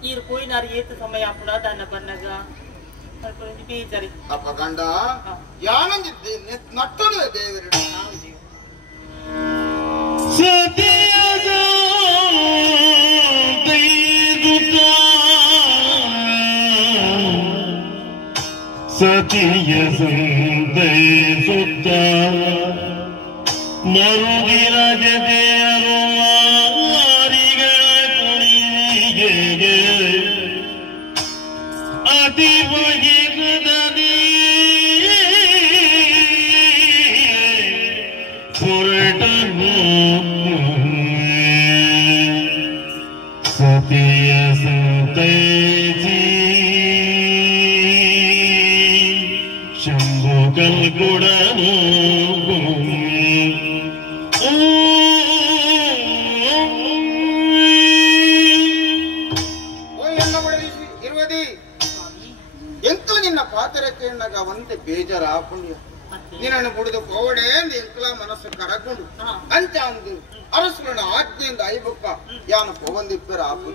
Ihr poinar itu sama yang pula dan apa naga, kalau ini bicara. Apa ganda? Jangan jadi natar deh. Satiya sandai sutta marudira jade arumariga kunige adi vajigdani purtanu Satiya sandai Kalgudanu ಎಂಕಲ ನಿನ್ನ ಪಾತ್ರಕ್ಕೆ ಎನ್ನಗ ಒಂದೇ ಬೇಜಾರ ಹಾಕೊಂಡು ನಿನ್ನನ್ನು ಬಿಡುದು ಕೋವಡೆ ಎಂಕಲ ಮನಸ್ಸು ಕರಕೊಂಡು ಅಂಚ ಅಂದು ಅರಸುಗಳ ಆಜ್ಞೆಯಿಂದ ಐಬಕ್ಕ ಯಾನು ಪೋವಂದಿಪ್ಪರ ಹಾಕು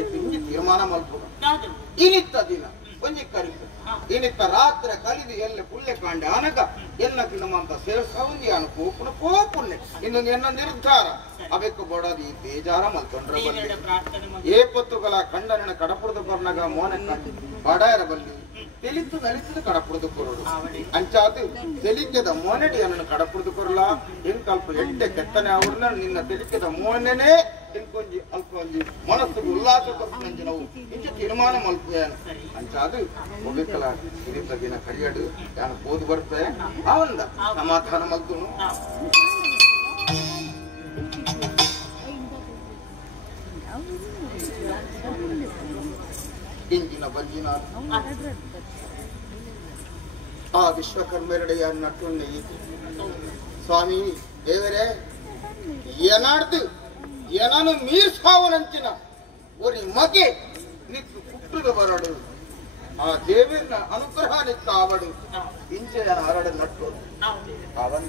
ಐದು ಹಿಂಗೆ ತೀರ್ಮಾನ ಮಲ್ಪುಗ ಇನಿತ್ತ ದಿನ ಒಂಜಿ ಕರಿತು ಇನಿತ್ತ ರಾತ್ರಿ ಕಲಿದು ಎಲ್ಲ ಪುಲ್ಲೆ ಕಾಂಡೆ ಅನಗ ಎನ್ನ ತಿನ್ನಮಂತ ಸೇರ್ಸೌಂದಿ ಅನು ಪೋಪುನ ಪೋಪುಲ್ಲೆ ಇನ್ನೊಂದು ಎನ್ನ ನಿರ್ಧಾರ ಅವೆಕ್ಕು ಬೋಡದು ಈ ಬೇಜಾರ ಮಲ್ಕೊಂಡ್ರೆ ಏಪತ್ತುಗಳ ಕಂಡನ ಕಡಪುರದ ಬರ್ನಗ ಮೋನ ಕಂಡು ಬಡಾಯರ ಬಲ್ಲಿ ತೆಲಿತು ನಲಿಸಿದ ಕಡಪುರದ ಕೊರಡು ಅಂಚಾದು ತೆಲಿಕೆದ ಮೋನಡಿ ಅನ್ನ ಕಡಪುರದ ಕೊರಲ ಎಂಕಲ್ಪ ಎಡ್ಡೆ ಕೆತ್ತನೆ ಅವ್ರನ್ನ ನಿನ್ನ ತೆಲಿಕೆದ ಮೋನೆನೇ ಎಂಕೊಂಜಿ ಅಲ್ಪ ಒಂಜಿ ಮನಸ್ಸಿಗೆ ಉಲ್ಲಾಸ ತಪ್ಪು ನಾವು ಇಂಚ ತೀರ್ಮಾನ ಮಲ್ಪೇನು ಅಂಚಾದು ಒಬ್ಬೆಕ್ಕಲ ಇರಿತ ದಿನ ಕರಿಯಡು ಯಾನು ಓದು ಬರ್ತೆ ಅವಂದ ಸಮಾಧಾನ ಮಲ್ತುನು ಇಂಜಿನ ಬಂಜಿನ ಆ ವಿಶ್ವಕರ್ಮೆರಡೆಯ ನಟುಣ್ಣೆ ಸ್ವಾಮಿ ದೇವರೇ ಏನಾಡ್ದು ಏನನು ಮೀರ್ ಸಾವನಂಚಿನ ಒರಿ ಮಗೆ ನಿತ್ತು ಕುಟ್ಟುದು ಬರಡು ಆ ದೇವಿನ ಅನುಗ್ರಹ ನಿತ್ತ ಅವಡು ಇಂಚೆಯ ಹರಡು ನಟ್ಟು ಅವಂದ